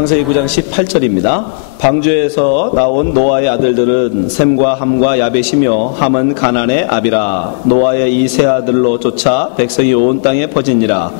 창세기 9장 18절입니다. 방주에서 나온 노아의 아들들은 셈과 함과 야벳이며 함은 가나안의 아비라. 노아의 이 세 아들로 쫓아 백성이 온 땅에 퍼지니라.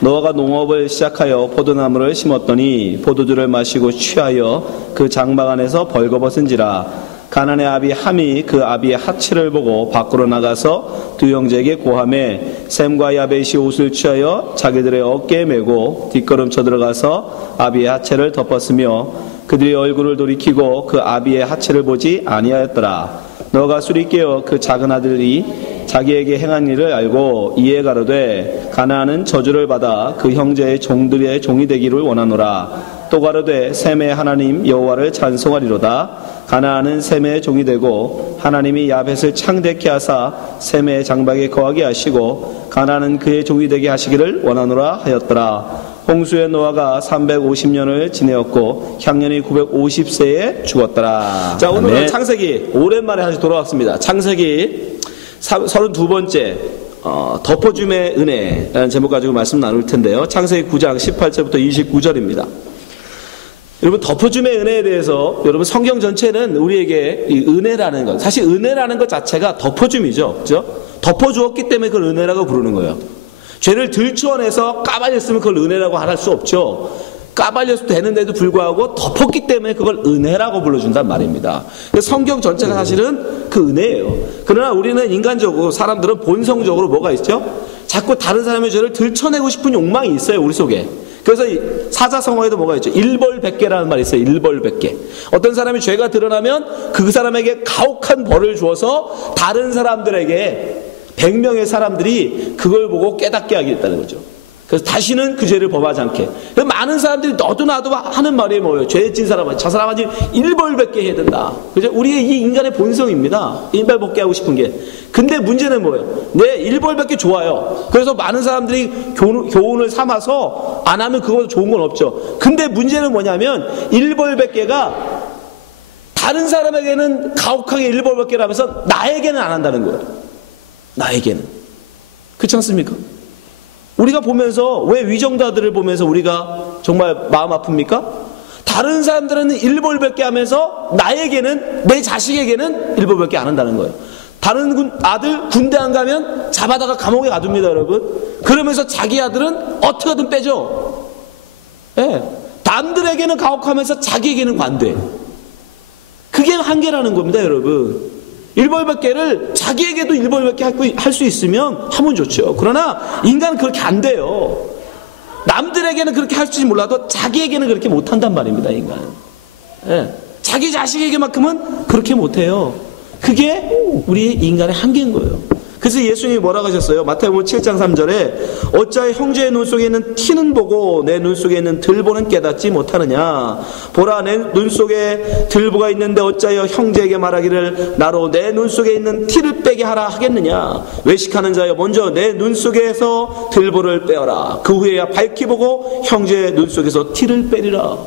노아가 농업을 시작하여 포도나무를 심었더니 포도주를 마시고 취하여 그 장막 안에서 벌거벗은지라. 가나안의 아비 함이 그 아비의 하체를 보고 밖으로 나가서 두 형제에게 고하매 셈과 야벳이 옷을 취하여 자기들의 어깨에 메고 뒷걸음쳐 들어가서 아비의 하체를 덮었으며 그들의 얼굴을 돌이키고 그 아비의 하체를 보지 아니하였더라. 너가 술이 깨어 그 작은 아들이 자기에게 행한 일을 알고 이에 가로되 가나안은 저주를 받아 그 형제의 종들의 종이 되기를 원하노라. 또 가로되 셈의 하나님 여호와를 찬송하리로다. 가나안은 셈의 종이 되고 하나님이 야벳을 창대케 하사 셈의 장막에 거하게 하시고 가나안은 그의 종이 되게 하시기를 원하노라 하였더라. 홍수의 노아가 350년을 지내었고 향년이 950세에 죽었더라. 자, 오늘은 창세기 오랜만에 다시 돌아왔습니다. 창세기 32번째 덮어줌의 은혜라는 제목 가지고 말씀 나눌 텐데요. 창세기 9장 18절부터 29절입니다. 여러분, 덮어줌의 은혜에 대해서 여러분 성경 전체는 우리에게 이 은혜라는 것, 사실 은혜라는 것 자체가 덮어줌이죠, 그렇죠? 덮어주었기 때문에 그걸 은혜라고 부르는 거예요. 죄를 들추어내서 까발렸으면 그걸 은혜라고 할 수 없죠. 까발려도 되는데도 불구하고 덮었기 때문에 그걸 은혜라고 불러준단 말입니다. 성경 전체가 사실은 그 은혜예요. 그러나 우리는 인간적으로, 사람들은 본성적으로 뭐가 있죠? 자꾸 다른 사람의 죄를 들춰내고 싶은 욕망이 있어요, 우리 속에. 그래서 사자성어에도 뭐가 있죠? 일벌백계라는 말이 있어요. 일벌백계. 어떤 사람이 죄가 드러나면 그 사람에게 가혹한 벌을 주어서 다른 사람들에게 100명의 사람들이 그걸 보고 깨닫게 하겠다는 거죠. 그래서 다시는 그 죄를 범하지 않게. 많은 사람들이 너도 나도 하는 말이 뭐예요? 죄 진 사람은 저 사람한테 일벌백계 해야 된다. 그죠? 우리의 이 인간의 본성입니다. 일벌백계 하고 싶은 게. 근데 문제는 뭐예요? 내 일벌백계 좋아요. 그래서 많은 사람들이 교훈을 삼아서 안 하면 그거 좋은 건 없죠. 근데 문제는 뭐냐면 일벌백계가 다른 사람에게는 가혹하게 일벌백계를 하면서 나에게는 안 한다는 거예요. 나에게는. 그렇지 않습니까? 우리가 보면서 왜 위정자들을 보면서 우리가 정말 마음 아픕니까? 다른 사람들은 일벌백계 하면서 나에게는, 내 자식에게는 일벌백계 안 한다는 거예요. 다른 아들 군대 안 가면 잡아다가 감옥에 가둡니다, 여러분. 그러면서 자기 아들은 어떻게든 빼죠. 예. 남들에게는 가혹하면서 자기에게는 관대. 그게 한계라는 겁니다, 여러분. 일벌백계를 자기에게도 일벌백계 할 수 있으면 하면 좋죠. 그러나 인간은 그렇게 안 돼요. 남들에게는 그렇게 할 줄 몰라도 자기에게는 그렇게 못한단 말입니다, 인간은. 예. 자기 자식에게만큼은 그렇게 못해요. 그게 우리 인간의 한계인 거예요. 그래서 예수님이 뭐라고 하셨어요? 마태복음 7장 3절에 어찌하여 형제의 눈 속에 있는 티는 보고 내 눈 속에 있는 들보는 깨닫지 못하느냐. 보라, 내 눈 속에 들보가 있는데 어찌하여 형제에게 말하기를 나로 내 눈 속에 있는 티를 빼게 하라 하겠느냐. 외식하는 자여, 먼저 내 눈 속에서 들보를 빼어라. 그 후에야 밝히 보고 형제의 눈 속에서 티를 빼리라.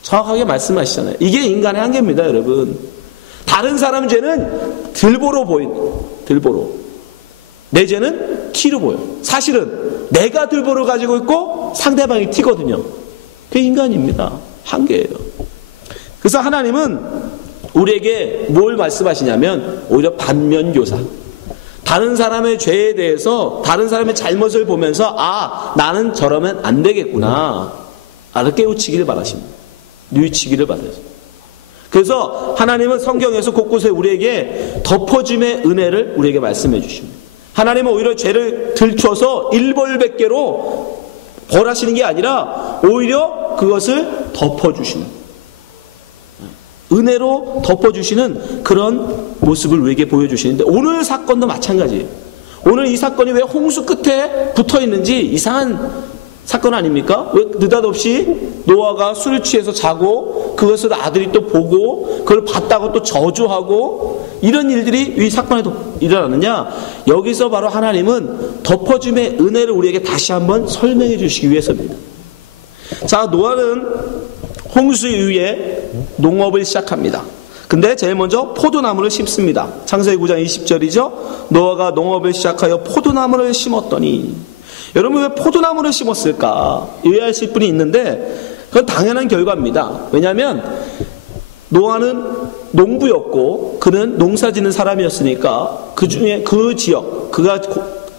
정확하게 말씀하시잖아요. 이게 인간의 한계입니다, 여러분. 다른 사람 죄는 들보로 보이는, 들보로. 내 죄는 티로 보여. 사실은 내가 들보를 가지고 있고 상대방이 티거든요. 그게 인간입니다. 한계예요. 그래서 하나님은 우리에게 뭘 말씀하시냐면 오히려 반면교사. 다른 사람의 죄에 대해서, 다른 사람의 잘못을 보면서 나는 저러면 안 되겠구나. 나를 깨우치기를 바라십니다. 뉘우치기를 바라십니다. 그래서 하나님은 성경에서 곳곳에 우리에게 덮어줌의 은혜를 우리에게 말씀해 주십니다. 하나님은 오히려 죄를 들춰서 일벌백계로 벌하시는 게 아니라 오히려 그것을 덮어주시는, 은혜로 덮어주시는 그런 모습을 우리에게 보여주시는데, 오늘 사건도 마찬가지예요. 오늘 이 사건이 왜 홍수 끝에 붙어 있는지 이상한 사건 아닙니까? 왜 느닷없이 노아가 술을 취해서 자고 그것을 아들이 또 보고 그걸 봤다고 또 저주하고 이런 일들이 이 사건에도 일어나느냐? 여기서 바로 하나님은 덮어줌의 은혜를 우리에게 다시 한번 설명해 주시기 위해서입니다. 자, 노아는 홍수 이후에 농업을 시작합니다. 근데 제일 먼저 포도나무를 심습니다. 창세기 9장 20절이죠. 노아가 농업을 시작하여 포도나무를 심었더니. 여러분, 왜 포도나무를 심었을까? 의아하실 분이 있는데 그건 당연한 결과입니다. 왜냐하면 노아는 농부였고 그는 농사 짓는 사람이었으니까 그 중에 그 지역, 그가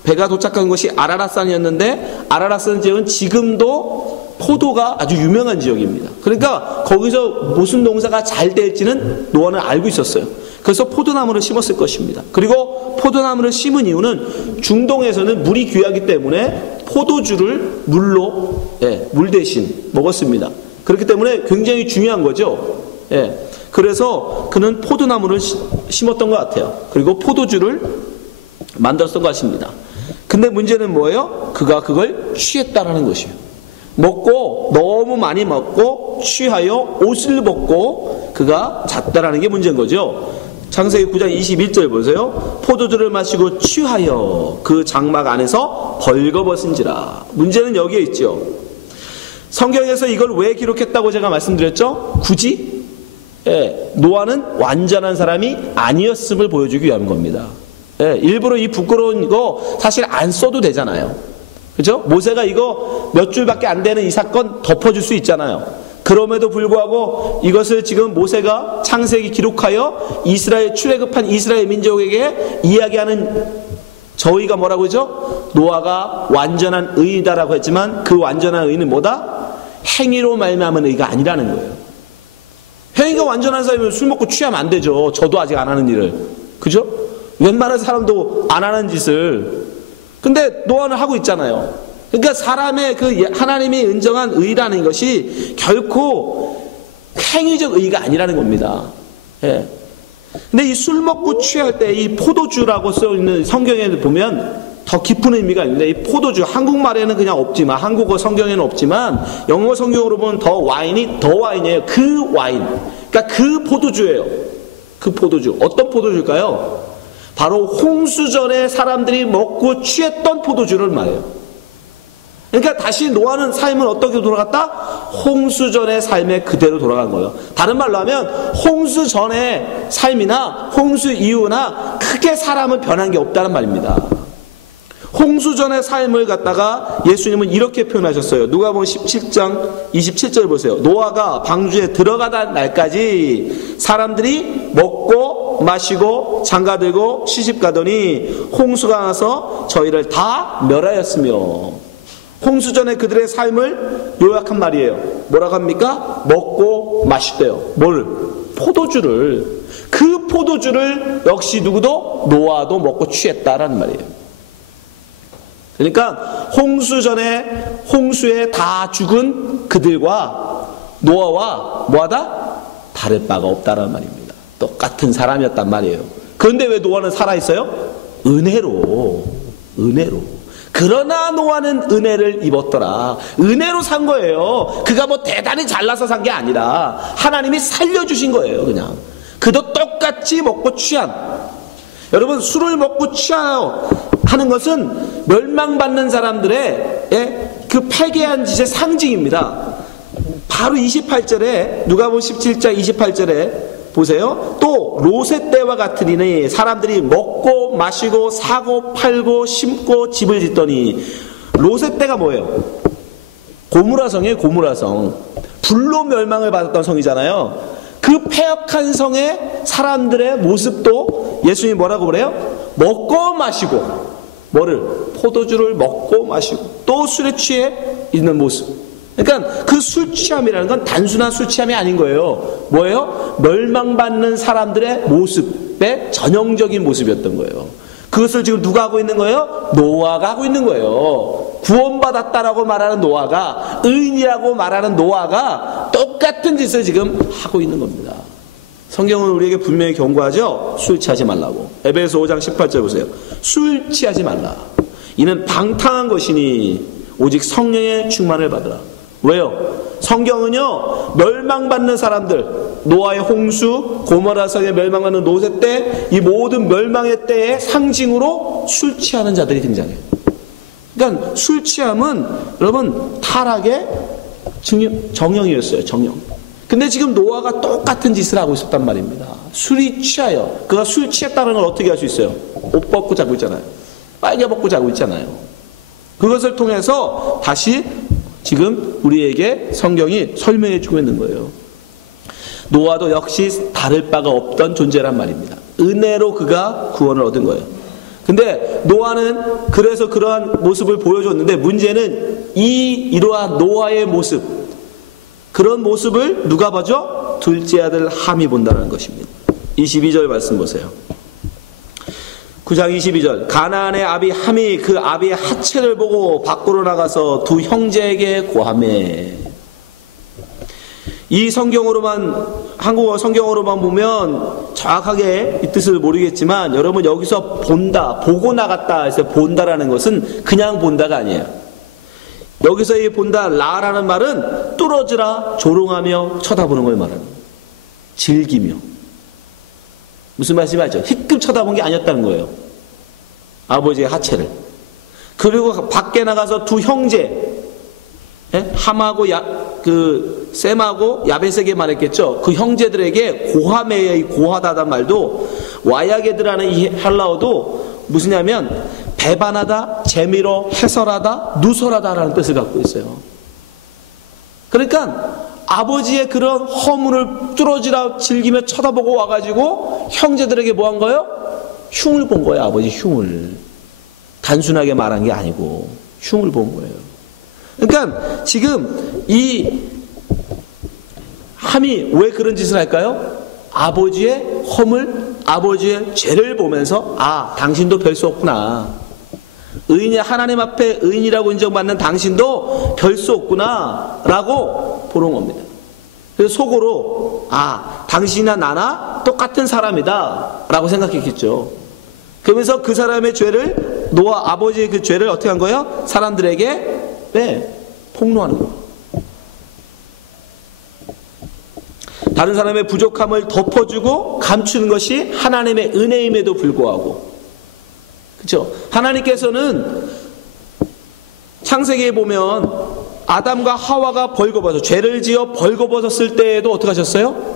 배가 도착한 곳이 아라랏산이었는데 아라랏산 지역은 지금도 포도가 아주 유명한 지역입니다. 그러니까 거기서 무슨 농사가 잘 될지는 노아는 알고 있었어요. 그래서 포도나무를 심었을 것입니다. 그리고 포도나무를 심은 이유는 중동에서는 물이 귀하기 때문에 포도주를 물 대신 먹었습니다. 그렇기 때문에 굉장히 중요한 거죠. 그래서 그는 포도나무를 심었던 것 같아요. 그리고 포도주를 만들었던 것 같습니다. 근데 문제는 뭐예요? 그가 그걸 취했다라는 것이에요. 먹고 너무 많이 먹고 취하여 옷을 벗고 그가 잤다라는 게 문제인 거죠. 창세기 9장 21절 보세요. 포도주를 마시고 취하여 그 장막 안에서 벌거벗은지라. 문제는 여기에 있죠. 성경에서 이걸 왜 기록했다고 제가 말씀드렸죠? 굳이 노아는 완전한 사람이 아니었음을 보여주기 위한 겁니다. 일부러 이 부끄러운 거 사실 안 써도 되잖아요. 그죠? 모세가 이거 몇 줄밖에 안 되는 이 사건 덮어줄 수 있잖아요. 그럼에도 불구하고 이것을 지금 모세가 창세기 기록하여 출애굽한 이스라엘 민족에게 이야기하는 저희가 뭐라고 하죠? 노아가 완전한 의인이다라고 했지만 그 완전한 의인은 뭐다? 행위로 말미암은 의가 아니라는 거예요. 행위가 완전한 사람이면 술 먹고 취하면 안 되죠. 저도 아직 안 하는 일을. 그죠? 웬만한 사람도 안 하는 짓을. 근데 노아는 하고 있잖아요. 그러니까 사람의 그 하나님이 인정한 의라는 것이 결코 행위적 의가 아니라는 겁니다. 근데 이 술 먹고 취할 때 이 포도주라고 써있는 성경에 보면 더 깊은 의미가 있는데, 이 포도주, 한국말에는 그냥 없지만, 한국어 성경에는 없지만 영어 성경으로 보면 더 와인이에요. 그 와인, 그러니까 그 포도주예요. 그 포도주. 어떤 포도주일까요? 바로 홍수전에 사람들이 먹고 취했던 포도주를 말해요. 그러니까 다시 노아는 삶은 어떻게 돌아갔다? 홍수전의 삶에 그대로 돌아간 거예요. 다른 말로 하면 홍수전의 삶이나 홍수 이후나 크게 사람은 변한 게 없다는 말입니다. 홍수전의 삶을 갖다가 예수님은 이렇게 표현하셨어요. 누가복음 17장 27절 보세요. 노아가 방주에 들어가던 날까지 사람들이 먹고 마시고 장가들고 시집가더니 홍수가 나서 저희를 다 멸하였으며. 홍수전에 그들의 삶을 요약한 말이에요. 뭐라고 합니까? 먹고 마시대요. 뭘? 포도주를. 그 포도주를 역시 누구도? 노아도 먹고 취했다라는 말이에요. 그러니까 홍수전에 홍수에 다 죽은 그들과 노아와 뭐하다? 다를 바가 없다라는 말입니다. 똑같은 사람이었단 말이에요. 그런데 왜 노아는 살아있어요? 은혜로. 그러나 노아는 은혜를 입었더라. 은혜로 산 거예요. 그가 뭐 대단히 잘나서 산 게 아니라 하나님이 살려주신 거예요. 그냥 그도 똑같이 먹고 취한. 여러분, 술을 먹고 취하여 하는 것은 멸망받는 사람들의 그 패괴한 짓의 상징입니다. 바로 28절에 누가복음 17장 28절에 보세요. 또 롯의 때와 같으리니 사람들이 먹고 마시고 사고 팔고 심고 집을 짓더니. 롯의 때가 뭐예요? 고무라성이에요. 고무라성. 불로 멸망을 받았던 성이잖아요. 그 패역한 성의 사람들의 모습도 예수님이 뭐라고 그래요? 먹고 마시고. 뭐를? 포도주를 먹고 마시고 또 술에 취해 있는 모습. 그러니까 그 술 취함이라는 건 단순한 술 취함이 아닌 거예요. 뭐예요? 멸망받는 사람들의 모습의 전형적인 모습이었던 거예요. 그것을 지금 누가 하고 있는 거예요? 노아가 하고 있는 거예요. 구원받았다라고 말하는 노아가, 의인이라고 말하는 노아가 똑같은 짓을 지금 하고 있는 겁니다. 성경은 우리에게 분명히 경고하죠. 술 취하지 말라고. 에베소 5장 18절 보세요. 술 취하지 말라. 이는 방탕한 것이니 오직 성령의 충만을 받으라. 왜요? 성경은요, 멸망받는 사람들, 노아의 홍수, 고모라 성에 멸망하는 노새 때, 이 모든 멸망의 때의 상징으로 술 취하는 자들이 등장해요. 그러니까 술 취함은 여러분 타락의 정형이었어요. 정형. 근데 지금 노아가 똑같은 짓을 하고 있었단 말입니다. 술이 취하여. 그가 술 취했다는 걸 어떻게 할 수 있어요? 옷 벗고 자고 있잖아요. 빨개 벗고 자고 있잖아요. 그것을 통해서 다시 지금 우리에게 성경이 설명해 주고 있는 거예요. 노아도 역시 다를 바가 없던 존재란 말입니다. 은혜로 그가 구원을 얻은 거예요. 근데 노아는 그래서 그러한 모습을 보여줬는데 문제는 이러한 노아의 모습, 그런 모습을 누가 봐줘? 둘째 아들 함이 본다는 것입니다. 22절 말씀 보세요. 9장 22절. 가나안의 아비 함이 그 아비의 하체를 보고 밖으로 나가서 두 형제에게 고하매. 이 성경으로만, 한국어 성경으로만 보면 정확하게 이 뜻을 모르겠지만 여러분 여기서 본다, 보고 나갔다 해서 본다라는 것은 그냥 본다가 아니에요. 여기서 이 본다, 라라는 말은 뚫어지라 조롱하며 쳐다보는 걸 말하는 거예요. 즐기며. 무슨 말씀이 알죠? 희끗 쳐다본 게 아니었다는 거예요. 아버지의 하체를. 그리고 밖에 나가서 두 형제, 함하고 셈하고 야벳에게 말했겠죠. 그 형제들에게 고하메의 고하다단 말도 와야게드라는 이 헬라어도 무슨냐면 배반하다, 재미로 해설하다, 누설하다라는 뜻을 갖고 있어요. 그러니까 아버지의 그런 허물을 뚫어지라 즐기며 쳐다보고 와가지고 형제들에게 뭐 한 거예요? 흉을 본 거예요. 아버지 흉을. 단순하게 말한 게 아니고 흉을 본 거예요. 그러니까 지금 이 함이 왜 그런 짓을 할까요? 아버지의 허물, 아버지의 죄를 보면서 당신도 별 수 없구나. 의인이 하나님 앞에 의인이라고 인정받는 당신도 별 수 없구나 라고 보는 겁니다. 그래서 속으로 당신이나 나나 똑같은 사람이다 라고 생각했겠죠. 그러면서 그 사람의 죄를, 노아 아버지의 그 죄를 어떻게 한 거예요? 사람들에게 폭로하는 거예요. 다른 사람의 부족함을 덮어주고 감추는 것이 하나님의 은혜임에도 불구하고, 그렇죠? 하나님께서는 창세기에 보면 아담과 하와가 벌거벗어 죄를 지어 벌거벗었을 때에도 어떻게 하셨어요?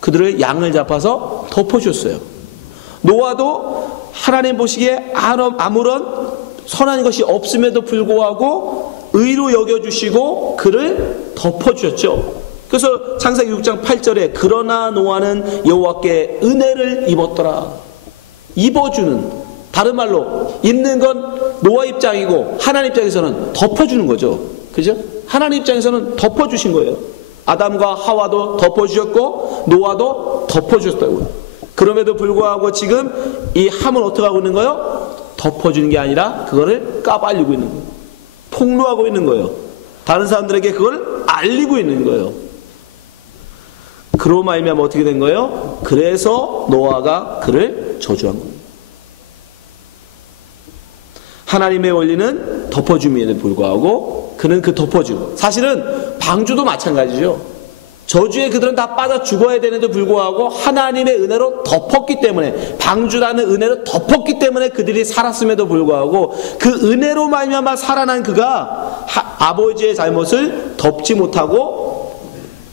그들을 양을 잡아서 덮어주셨어요. 노아도 하나님 보시기에 아무런 선한 것이 없음에도 불구하고 의로 여겨주시고 그를 덮어주셨죠. 그래서 창세기 6장 8절에 그러나 노아는 여호와께 은혜를 입었더라. 입어주는, 다른 말로 입는 건 노아 입장이고 하나님 입장에서는 덮어주는 거죠. 그죠? 하나님 입장에서는 덮어주신 거예요. 아담과 하와도 덮어주셨고 노아도 덮어주셨다고요. 그럼에도 불구하고 지금 이 함은 어떻게 하고 있는 거예요? 덮어주는 게 아니라 그거를 까발리고 있는 거예요. 폭로하고 있는 거예요. 다른 사람들에게 그걸 알리고 있는 거예요. 그로 말미암아 어떻게 된 거예요? 그래서 노아가 그를 저주한 겁니다. 하나님의 원리는 덮어줌에도 불구하고 그는 그 덮어줌, 사실은 방주도 마찬가지죠. 저주에 그들은 다 빠져 죽어야 되는데도 불구하고 하나님의 은혜로 덮었기 때문에, 방주라는 은혜로 덮었기 때문에 그들이 살았음에도 불구하고 그 은혜로 말미암아 살아난 그가 아버지의 잘못을 덮지 못하고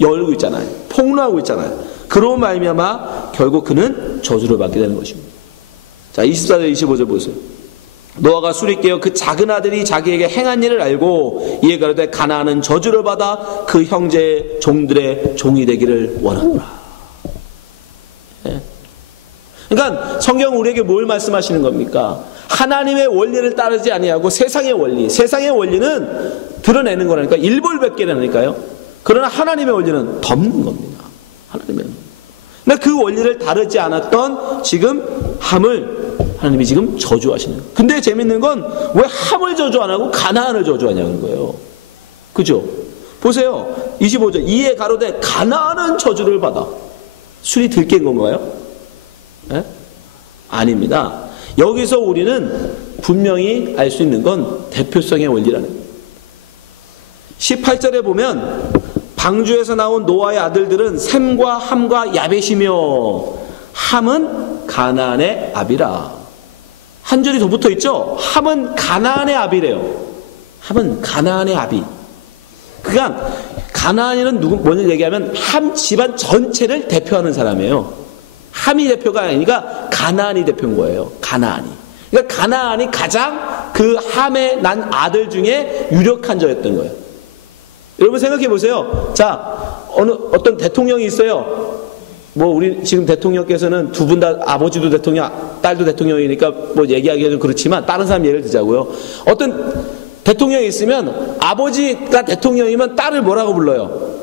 열고 있잖아요. 폭로하고 있잖아요. 그로 말미암아 결국 그는 저주를 받게 되는 것입니다. 자, 24절 25절 보세요. 노아가 술이 깨어 그 작은 아들이 자기에게 행한 일을 알고 이에 가로되 가나안은 저주를 받아 그 형제 종들의 종이 되기를 원하노라. 그러니까 성경은 우리에게 뭘 말씀하시는 겁니까? 하나님의 원리를 따르지 아니하고 세상의 원리, 세상의 원리는 드러내는 거라니까, 일벌백계라니까요. 그러나 하나님의 원리는 덮는 겁니다. 하나님의. 근데 그 원리를 다르지 않았던 지금 함을 하나님이 지금 저주하시는 거예요. 근데 재밌는 건 왜 함을 저주 안 하고 가나안을 저주하냐는 거예요. 그죠? 보세요. 25절. 이에 가로되 가나안은 저주를 받아. 술이 들깬 건가요? 네? 아닙니다. 여기서 우리는 분명히 알 수 있는 건 대표성의 원리라는 거예요. 18절에 보면 방주에서 나온 노아의 아들들은 셈과 함과 야벳이며 함은 가나안의 아비라. 한 줄이 더 붙어 있죠? 함은 가나안의 아비래요. 함은 가나안의 아비. 그러니까 가나안이는 뭐냐 얘기하면 함 집안 전체를 대표하는 사람이에요. 함이 대표가 아니니까 가나안이 대표인 거예요. 가나안이. 그러니까 가나안이 가장 그 함에 난 아들 중에 유력한 자였던 거예요. 여러분 생각해 보세요. 자, 어떤 대통령이 있어요. 뭐 우리 지금 대통령께서는 두 분 다 아버지도 대통령, 딸도 대통령이니까 뭐 얘기하기가 좀 그렇지만 다른 사람 예를 들자고요. 어떤 대통령이 있으면 아버지가 대통령이면 딸을 뭐라고 불러요?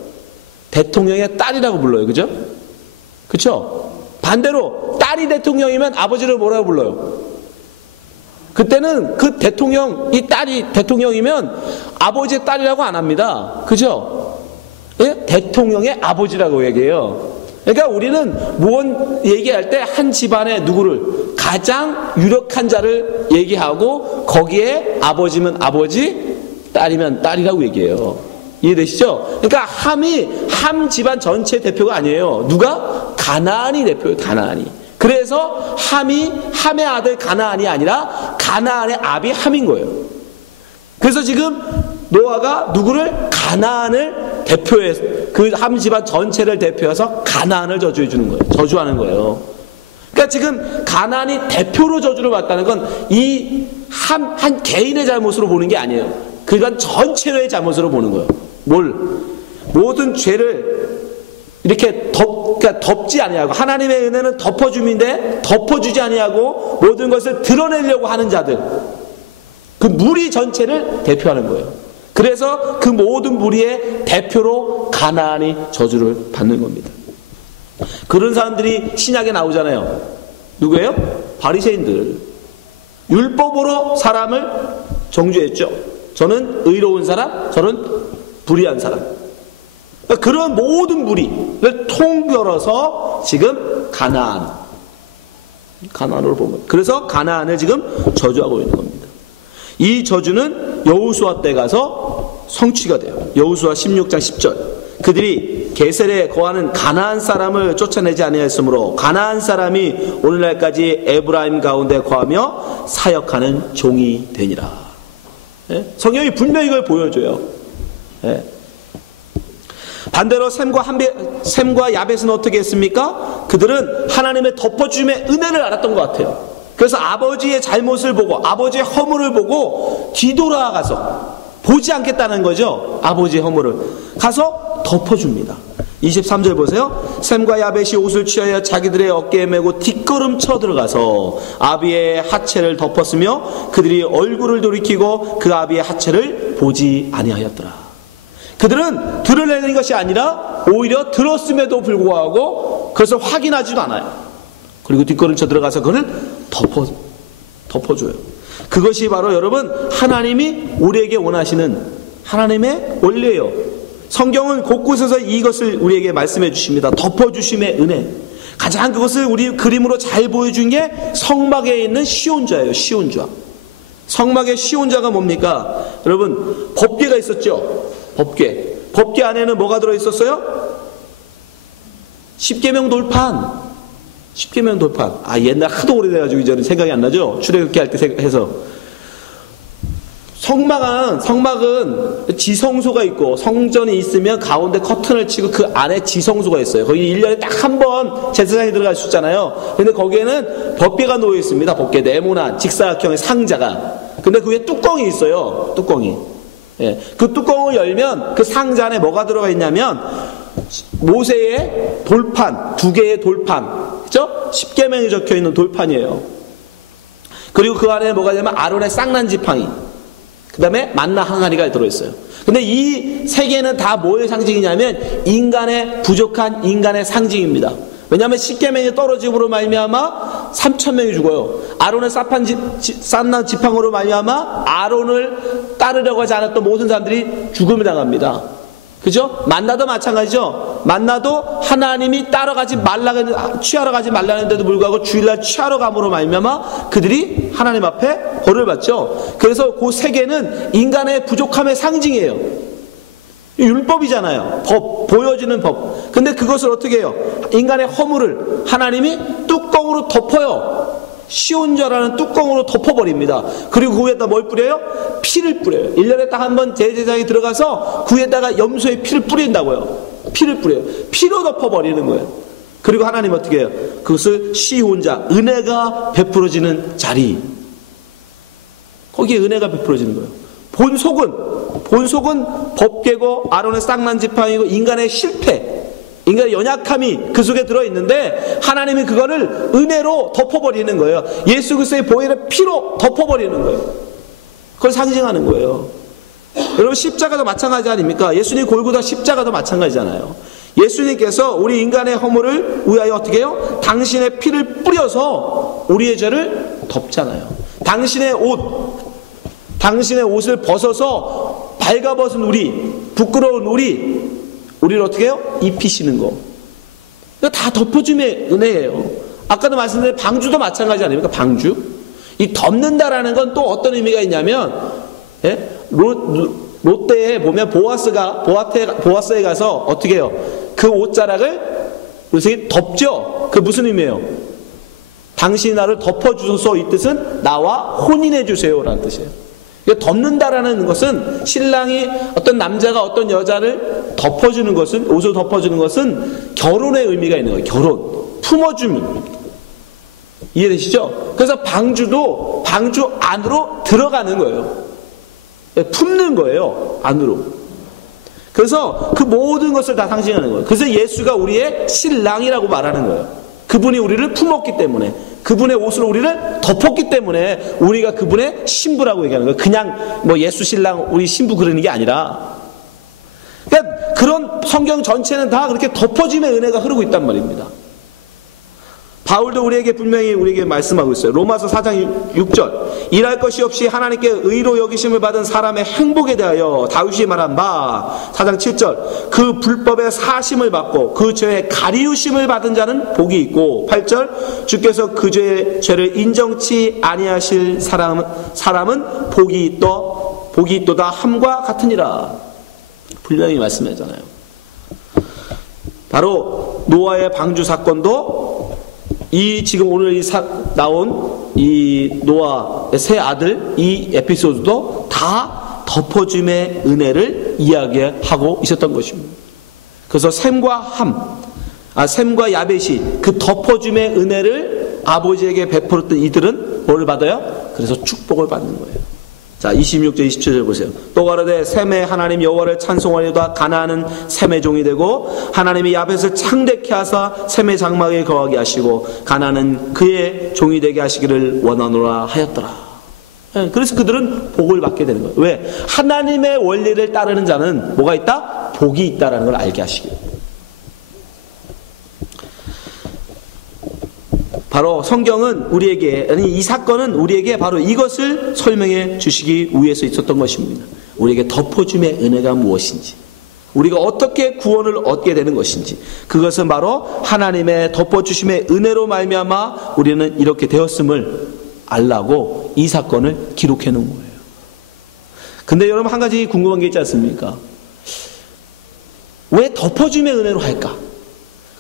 대통령의 딸이라고 불러요. 그죠? 그쵸? 반대로 딸이 대통령이면 아버지를 뭐라고 불러요? 그때는 그 대통령, 이 딸이 대통령이면 아버지의 딸이라고 안 합니다. 그죠? 예? 대통령의 아버지라고 얘기해요. 그러니까 우리는 무언 얘기할 때 한 집안의 누구를 가장 유력한 자를 얘기하고 거기에 아버지면 아버지, 딸이면 딸이라고 얘기해요. 이해되시죠? 그러니까 함 집안 전체 대표가 아니에요. 누가? 가나안이 대표예요. 가나안이. 그래서 함의 아들 가나안이 아니라 가나안의 아비 함인 거예요. 그래서 지금 노아가 누구를? 가나안을 대표해서 그 함 집안 전체를 대표해서 가나안을 저주해 주는 거예요. 저주하는 거예요. 그러니까 지금 가나안이 대표로 저주를 받다는 건 이 한 개인의 잘못으로 보는 게 아니에요. 그간 전체의 잘못으로 보는 거예요. 모든 죄를 이렇게 덮지 아니하고, 하나님의 은혜는 덮어줌인데 덮어주지 아니하고 모든 것을 드러내려고 하는 자들, 그 무리 전체를 대표하는 거예요. 그래서 그 모든 무리의 대표로 가나안이 저주를 받는 겁니다. 그런 사람들이 신약에 나오잖아요. 누구예요? 바리새인들. 율법으로 사람을 정죄했죠. 저는 의로운 사람, 저는 불의한 사람. 그런 모든 무리를 통틀어서 지금 가나안으로 보면, 그래서 가나안을 지금 저주하고 있는 겁니다. 이 저주는 여호수아 때 가서 성취가 돼요. 여호수아 16장 10절. 그들이 게셀에 거하는 가나안 사람을 쫓아내지 아니하였으므로 가나안 사람이 오늘날까지 에브라임 가운데 거하며 사역하는 종이 되니라. 예? 성경이 분명히 이걸 보여줘요. 예. 반대로 셈과 야벳은 어떻게 했습니까? 그들은 하나님의 덮어주심의 은혜를 알았던 것 같아요. 그래서 아버지의 잘못을 보고 아버지의 허물을 보고 뒤돌아가서 보지 않겠다는 거죠. 아버지의 허물을 가서 덮어줍니다. 23절 보세요. 셈과 야벳이 옷을 취하여 자기들의 어깨에 메고 뒷걸음 쳐 들어가서 아비의 하체를 덮었으며 그들이 얼굴을 돌이키고 그 아비의 하체를 보지 아니하였더라. 그들은 드러내는 것이 아니라 오히려 들었음에도 불구하고 그것을 확인하지도 않아요. 그리고 뒷걸음 쳐 들어가서 그걸 덮어줘요. 그것이 바로 여러분 하나님이 우리에게 원하시는 하나님의 원리예요. 성경은 곳곳에서 이것을 우리에게 말씀해 주십니다. 덮어주심의 은혜. 가장 그것을 우리 그림으로 잘 보여준 게 성막에 있는 시온좌예요. 시온좌. 성막의 시온좌가 뭡니까? 여러분 법궤가 있었죠. 법궤 안에는 뭐가 들어있었어요? 십계명 돌판. 옛날 하도 오래돼가지고 이제는 생각이 안 나죠? 출애굽기 할 때 해서. 성막은 지성소가 있고 성전이 있으면 가운데 커튼을 치고 그 안에 지성소가 있어요. 거기 1년에 딱 한 번 제사장이 들어갈 수 있잖아요. 근데 거기에는 법궤가 놓여 있습니다. 법궤 네모난 직사각형의 상자가. 근데 그 위에 뚜껑이 있어요. 뚜껑이. 예. 그 뚜껑을 열면 그 상자 안에 뭐가 들어가 있냐면 모세의 돌판, 2개의 돌판. 그죠? 십계명이 적혀 있는 돌판이에요. 그리고 그 안에 뭐가 있냐면 아론의 쌍난 지팡이. 그 다음에 만나 항아리가 들어있어요. 근데 이 3개는 다 뭐의 상징이냐면 인간의 부족한 인간의 상징입니다. 왜냐하면 십계명이 떨어짐으로 말미암아 3,000명이 죽어요. 아론의 쌍난 지팡으로 말미암아 아론을 따르려고 하지 않았던 모든 사람들이 죽음을 당합니다. 그죠? 만나도 마찬가지죠. 만나도 하나님이 취하러 가지 말라는데도 불구하고 주일날 취하러 감으로 말미암아 그들이 하나님 앞에 벌을 받죠. 그래서 그 3개는 인간의 부족함의 상징이에요. 율법이잖아요. 보여지는 법. 근데 그것을 어떻게 해요? 인간의 허물을 하나님이 뚜껑으로 덮어요. 시온좌라는 뚜껑으로 덮어버립니다. 그리고 그 위에다 뭘 뿌려요? 피를 뿌려요. 1년에 딱 한 번 제사장이 들어가서 그 위에다가 염소의 피를 뿌린다고요. 피를 뿌려요. 피로 덮어버리는 거예요. 그리고 하나님 어떻게 해요? 그것을 시온좌, 은혜가 베풀어지는 자리. 거기에 은혜가 베풀어지는 거예요. 본속은 법궤고 아론의 쌍난 지팡이고 인간의 실패, 인간의 연약함이 그 속에 들어있는데 하나님이 그거를 은혜로 덮어버리는 거예요. 예수 그리스도의 보혈의 피로 덮어버리는 거예요. 그걸 상징하는 거예요. 여러분, 십자가도 마찬가지 아닙니까? 예수님 골고다 십자가도 마찬가지잖아요. 예수님께서 우리 인간의 허물을 위하여 어떻게 해요? 당신의 피를 뿌려서 우리의 죄를 덮잖아요. 당신의 옷을 벗어서 발가벗은 우리, 부끄러운 우리를 어떻게 해요? 입히시는 거. 이거 다 덮어줌의 은혜예요. 아까도 말씀드린 방주도 마찬가지 아닙니까? 방주. 이 덮는다라는 건 또 어떤 의미가 있냐면, 예? 롯데에 보면 보아스에 가서 어떻게 해요? 그 옷자락을 요새 덮죠? 그 무슨 의미예요? 당신이 나를 덮어주소서, 이 뜻은 나와 혼인해 주세요라는 뜻이에요. 덮는다라는 것은 신랑이 어떤 남자가 어떤 여자를 덮어주는 것은, 옷을 덮어주는 것은 결혼의 의미가 있는 거예요. 결혼, 품어주는. 이해되시죠? 그래서 방주도 방주 안으로 들어가는 거예요. 품는 거예요, 안으로. 그래서 그 모든 것을 다 상징하는 거예요. 그래서 예수가 우리의 신랑이라고 말하는 거예요. 그분이 우리를 품었기 때문에, 그분의 옷으로 우리를 덮었기 때문에 우리가 그분의 신부라고 얘기하는 거예요. 그냥 뭐 예수 신랑 우리 신부 그러는 게 아니라, 그러니까 그런 성경 전체는 다 그렇게 덮어짐의 은혜가 흐르고 있단 말입니다. 바울도 우리에게 말씀하고 있어요. 로마서 4장 6절. 일할 것이 없이 하나님께 의로 여기심을 받은 사람의 행복에 대하여 다윗이 말한 바, 4장 7절. 그 불법의 사심을 받고 그 죄의 가리우심을 받은 자는 복이 있고, 8절. 주께서 그 죄를 인정치 아니하실 사람은 복이 있도다 함과 같으니라. 분명히 말씀하잖아요. 바로 노아의 방주 사건도 지금 오늘 나온 이 노아의 세 아들, 이 에피소드도 다 덮어줌의 은혜를 이야기하고 있었던 것입니다. 그래서 셈과 야벳이 그 덮어줌의 은혜를 아버지에게 베풀었던 이들은 뭐를 받아요? 그래서 축복을 받는 거예요. 자, 26절 27절 보세요. 또 가로되 셈의 하나님 여호와를 찬송하려다 가나안은 셈의 종이 되고, 하나님이 야벳을 창대케 하사 셈의 장막에 거하게 하시고 가나안은 그의 종이 되게 하시기를 원하노라 하였더라. 그래서 그들은 복을 받게 되는 거예요. 왜? 하나님의 원리를 따르는 자는 뭐가 있다? 복이 있다라는 걸 알게 하시기. 바로 성경은 우리에게, 아니 이 사건은 우리에게 바로 이것을 설명해 주시기 위해서 있었던 것입니다. 우리에게 덮어줌의 은혜가 무엇인지, 우리가 어떻게 구원을 얻게 되는 것인지, 그것은 바로 하나님의 덮어주심의 은혜로 말미암아 우리는 이렇게 되었음을 알라고 이 사건을 기록해 놓은 거예요. 근데 여러분, 한 가지 궁금한 게 있지 않습니까? 왜 덮어줌의 은혜로 할까?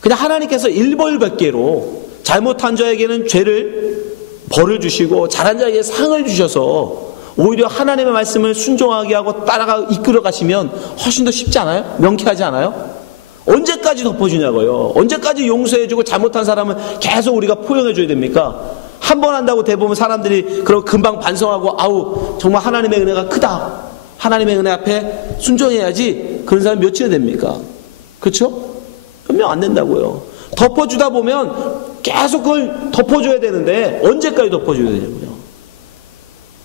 그냥 하나님께서 일벌백계로 잘못한 자에게는 벌을 주시고 잘한 자에게 상을 주셔서 오히려 하나님의 말씀을 순종하게 하고 따라가 이끌어 가시면 훨씬 더 쉽지 않아요? 명쾌하지 않아요? 언제까지 덮어주냐고요? 언제까지 용서해주고 잘못한 사람은 계속 우리가 포용해줘야 됩니까? 한 번 한다고 대부분 사람들이 그럼 금방 반성하고, 아우 정말 하나님의 은혜가 크다, 하나님의 은혜 앞에 순종해야지, 그런 사람이 몇이나 됩니까? 그렇죠? 몇 명 안 된다고요. 덮어주다 보면 계속 그걸 덮어줘야 되는데 언제까지 덮어줘야 되냐고요.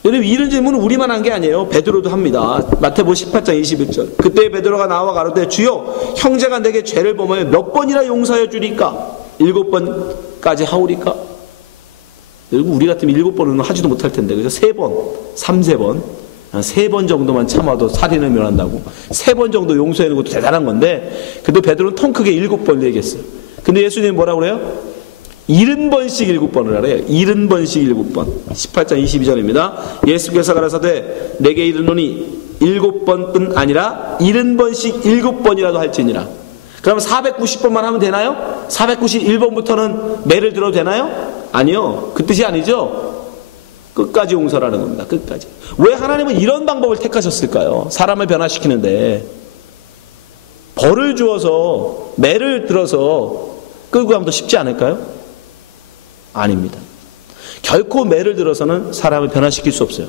여러분, 이런 질문은 우리만 한 게 아니에요. 베드로도 합니다. 마태복음 18장 21절. 그때 베드로가 나와 가로되 주여, 형제가 내게 죄를 범하여 몇 번이나 용서하여 주리까? 7번까지 하오리까? 여러분, 우리 같으면 7번은 하지도 못할 텐데, 그래서 3번, 3번, 3번 정도만 참아도 살인을 면한다고 3번 정도 용서하는 것도 대단한 건데, 그래도 베드로는 통 크게 7번을 얘기했어요. 근데 예수님이 뭐라고 그래요? 70번씩 7번을 하래요. 70번씩 7번. 18장 22절입니다. 예수께서 가라사대 내게 이르노니 7번뿐 아니라 70번씩 7번이라도 할지니라. 그럼 490번만 하면 되나요? 491번부터는 매를 들어도 되나요? 아니요. 그 뜻이 아니죠. 끝까지 용서라는 겁니다. 끝까지. 왜 하나님은 이런 방법을 택하셨을까요? 사람을 변화시키는데 벌을 주어서 매를 들어서 끌고 가면 더 쉽지 않을까요? 아닙니다. 결코 매를 들어서는 사람을 변화시킬 수 없어요.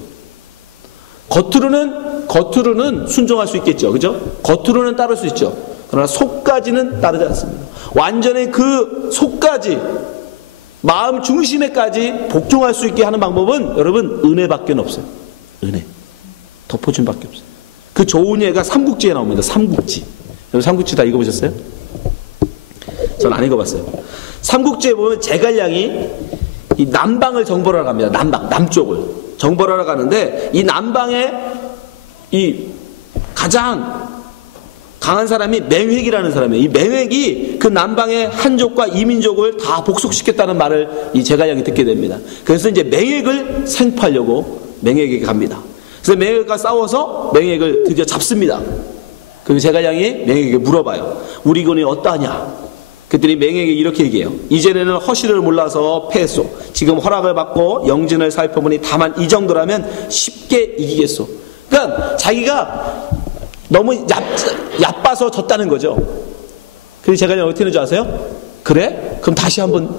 겉으로는 겉으로는 순종할 수 있겠죠. 그죠? 겉으로는 따를 수 있죠. 그러나 속까지는 따르지 않습니다. 완전히 그 속까지, 마음 중심에까지 복종할 수 있게 하는 방법은 여러분 은혜밖에 없어요. 은혜. 덮어준 밖에 없어요. 그 좋은 예가 삼국지에 나옵니다. 삼국지. 여러분 삼국지 다 읽어보셨어요? 전 안 읽어봤어요. 삼국지에 보면 제갈량이 이 남방을 정벌하러 갑니다. 남쪽을 정벌하러 가는데, 이 남방에 이 가장 강한 사람이 맹획이라는 사람이에요. 이 맹획이 그 남방의 한족과 이민족을 다 복속시켰다는 말을 이 제갈량이 듣게 됩니다. 그래서 이제 맹획을 생포하려고 맹획에게 갑니다. 그래서 맹획과 싸워서 맹획을 드디어 잡습니다. 그리고 제갈량이 맹획에게 물어봐요. 우리 군이 어떠하냐? 그랬더니 맹획이 이렇게 얘기해요. 이전에는 허실을 몰라서 패했소. 지금 허락을 받고 영진을 살펴보니 다만 이 정도라면 쉽게 이기겠소. 그러니까 자기가 너무 얕봐서 졌다는 거죠. 그래서 제갈량이 어떻게 하는 줄 아세요? 그래? 그럼 다시 한번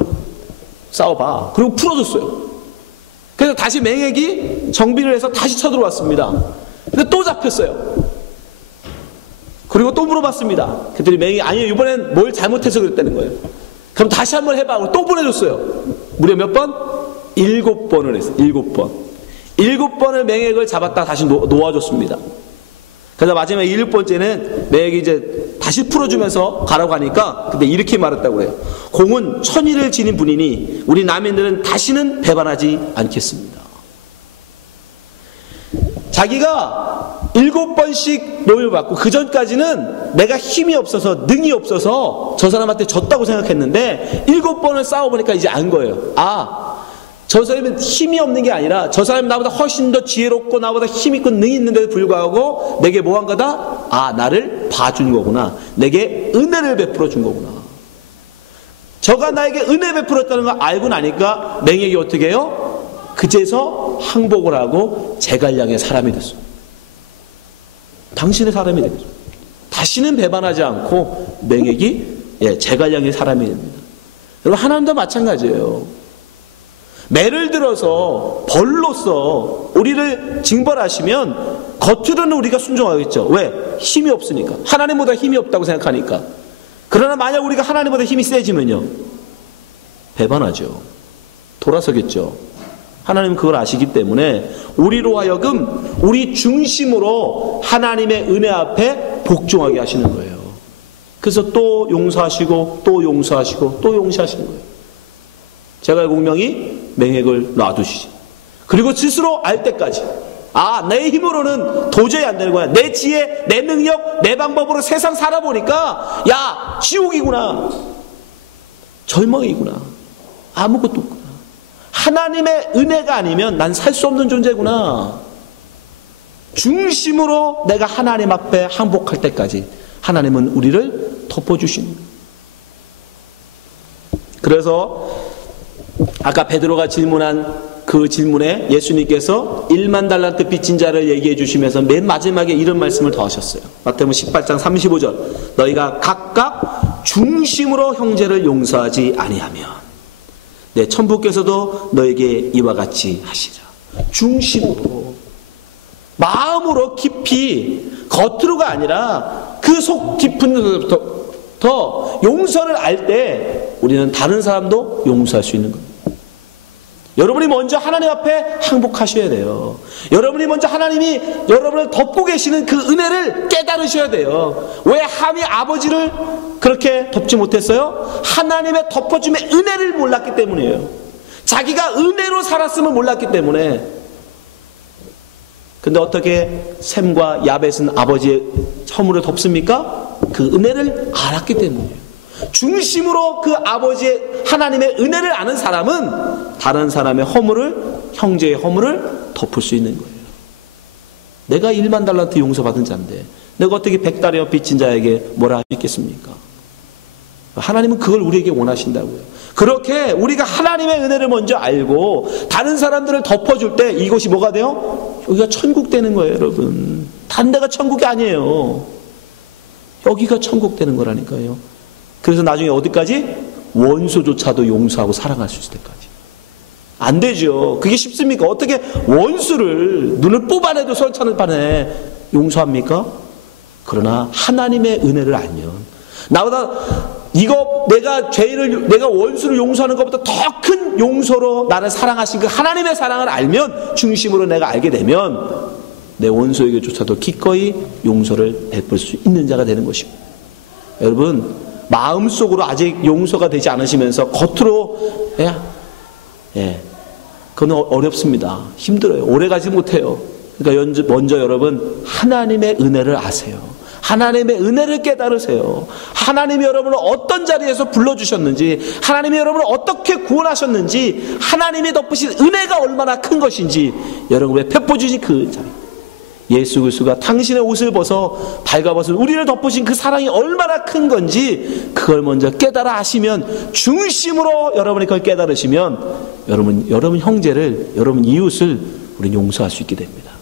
싸워봐. 그리고 풀어줬어요. 그래서 다시 맹획이 정비를 해서 다시 쳐들어왔습니다. 근데 또 잡혔어요. 그리고 또 물어봤습니다. 그랬더니 맹이 아니요, 이번엔 뭘 잘못해서 그랬다는 거예요. 그럼 다시 한번 해봐. 그리고 또 보내줬어요. 무려 몇 번? 7번을 했어요. 7번. 7번을 맹액을 잡았다 다시 놓아줬습니다. 그래서 마지막에 7번째는 맹액이 이제 다시 풀어주면서 가라고 하니까 근데 이렇게 말했다고 해요. 공은 천의를 지닌 분이니 우리 남인들은 다시는 배반하지 않겠습니다. 자기가 7번씩 노임을 받고 그 전까지는 내가 힘이 없어서 능이 없어서 저 사람한테 졌다고 생각했는데 7번을 싸워보니까 이제 안 거예요. 저 사람은 힘이 없는 게 아니라 저 사람이 나보다 훨씬 더 지혜롭고 나보다 힘 있고 능이 있는데도 불구하고 내게 뭐 한 거다? 나를 봐준 거구나. 내게 은혜를 베풀어 준 거구나. 저가 나에게 은혜 베풀었다는 걸 알고 나니까 맹액이 어떻게 해요? 그제서 항복을 하고 제갈량의 사람이 됐어요. 당신의 사람이 되겠죠. 다시는 배반하지 않고 맹액이 제갈량의 사람이 됩니다. 여러분 하나님도 마찬가지예요. 매를 들어서 벌로서 우리를 징벌하시면 겉으로는 우리가 순종하겠죠. 왜? 힘이 없으니까. 하나님보다 힘이 없다고 생각하니까. 그러나 만약 우리가 하나님보다 힘이 세지면요, 배반하죠. 돌아서겠죠. 하나님은 그걸 아시기 때문에 우리로 하여금 우리 중심으로 하나님의 은혜 앞에 복종하게 하시는 거예요. 그래서 또 용서하시고 또 용서하시고 또 용서하시는 거예요. 제갈 공명이 맹액을 놔두시지. 그리고 스스로 알 때까지 내 힘으로는 도저히 안 되는 거야. 내 지혜, 내 능력, 내 방법으로 세상 살아보니까 지옥이구나, 절망이구나, 아무것도 없구나. 하나님의 은혜가 아니면 난 살 수 없는 존재구나. 중심으로 내가 하나님 앞에 항복할 때까지 하나님은 우리를 덮어주시는 거예요. 그래서 아까 베드로가 질문한 그 질문에 예수님께서 1만 달란트 빚진 자를 얘기해 주시면서 맨 마지막에 이런 말씀을 더 하셨어요. 마태복음 18장 35절. 너희가 각각 중심으로 형제를 용서하지 아니하면 내 천부께서도 너에게 이와 같이 하시라. 중심으로, 마음으로 깊이, 겉으로가 아니라 그 속 깊은 데서부터 용서를 알 때 우리는 다른 사람도 용서할 수 있는 겁니다. 여러분이 먼저 하나님 앞에 항복하셔야 돼요. 여러분이 먼저 하나님이 여러분을 덮고 계시는 그 은혜를 깨달으셔야 돼요. 왜 함이 아버지를 그렇게 덮지 못했어요? 하나님의 덮어줌의 은혜를 몰랐기 때문이에요. 자기가 은혜로 살았음을 몰랐기 때문에. 근데 어떻게 셈과 야벳은 아버지의 허물을 덮습니까? 그 은혜를 알았기 때문이에요. 중심으로 그 아버지의 하나님의 은혜를 아는 사람은 다른 사람의 허물을, 형제의 허물을 덮을 수 있는 거예요. 내가 1만 달란트 용서받은 자인데 내가 어떻게 100달러 빚진 자에게 뭐라 할 수 있겠습니까? 하나님은 그걸 우리에게 원하신다고요. 그렇게 우리가 하나님의 은혜를 먼저 알고 다른 사람들을 덮어줄 때 이것이 뭐가 돼요? 여기가 천국 되는 거예요, 여러분. 다른 데가 천국이 아니에요. 여기가 천국 되는 거라니까요. 그래서 나중에 어디까지? 원수조차도 용서하고 사랑할 수 있을 때까지. 안 되죠. 그게 쉽습니까? 어떻게 원수를 눈을 뽑아내도 설찬을 파네. 용서합니까? 그러나 하나님의 은혜를 알면, 나보다 이거 내가 원수를 용서하는 것보다 더 큰 용서로 나를 사랑하신 그 하나님의 사랑을 알면, 중심으로 내가 알게 되면 내 원수에게조차도 기꺼이 용서를 베풀 수 있는 자가 되는 것입니다. 여러분, 마음속으로 아직 용서가 되지 않으시면서 겉으로 그건 어렵습니다. 힘들어요. 오래가지 못해요. 그러니까 먼저 여러분, 하나님의 은혜를 아세요. 하나님의 은혜를 깨달으세요. 하나님이 여러분을 어떤 자리에서 불러주셨는지, 하나님이 여러분을 어떻게 구원하셨는지, 하나님이 덮으신 은혜가 얼마나 큰 것인지 여러분의 베풀어주신 그 자리, 예수 그리스도가 당신의 옷을 벗어 발가벗은 우리를 덮으신 그 사랑이 얼마나 큰 건지 그걸 먼저 깨달아 하시면, 중심으로 여러분이 그걸 깨달으시면 여러분 형제를, 여러분 이웃을 우리는 용서할 수 있게 됩니다.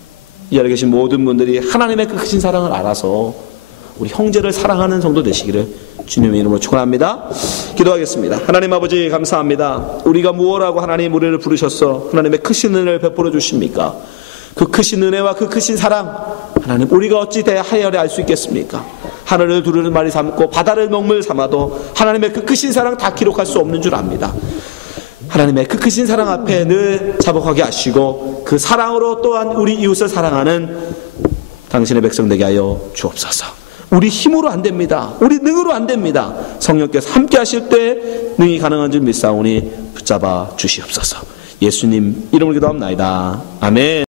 이 자리에 계신 모든 분들이 하나님의 그 크신 사랑을 알아서 우리 형제를 사랑하는 성도 되시기를 주님의 이름으로 축원합니다. 기도하겠습니다. 하나님 아버지, 감사합니다. 우리가 무엇하고 하나님 우리를 부르셔서 하나님의 크신 은혜를 베풀어 주십니까? 그 크신 은혜와 그 크신 사랑, 하나님 우리가 어찌 대하여야 알 수 있겠습니까? 하늘을 두루는 말이 삼고 바다를 먹물 삼아도 하나님의 그 크신 사랑 다 기록할 수 없는 줄 압니다. 하나님의 그 크신 사랑 앞에 늘 자복하게 하시고, 그 사랑으로 또한 우리 이웃을 사랑하는 당신의 백성 되게 하여 주옵소서. 우리 힘으로 안 됩니다. 우리 능으로 안 됩니다. 성령께서 함께 하실 때 능히 가능한 줄 믿사오니 붙잡아 주시옵소서. 예수님 이름으로 기도합나이다. 아멘.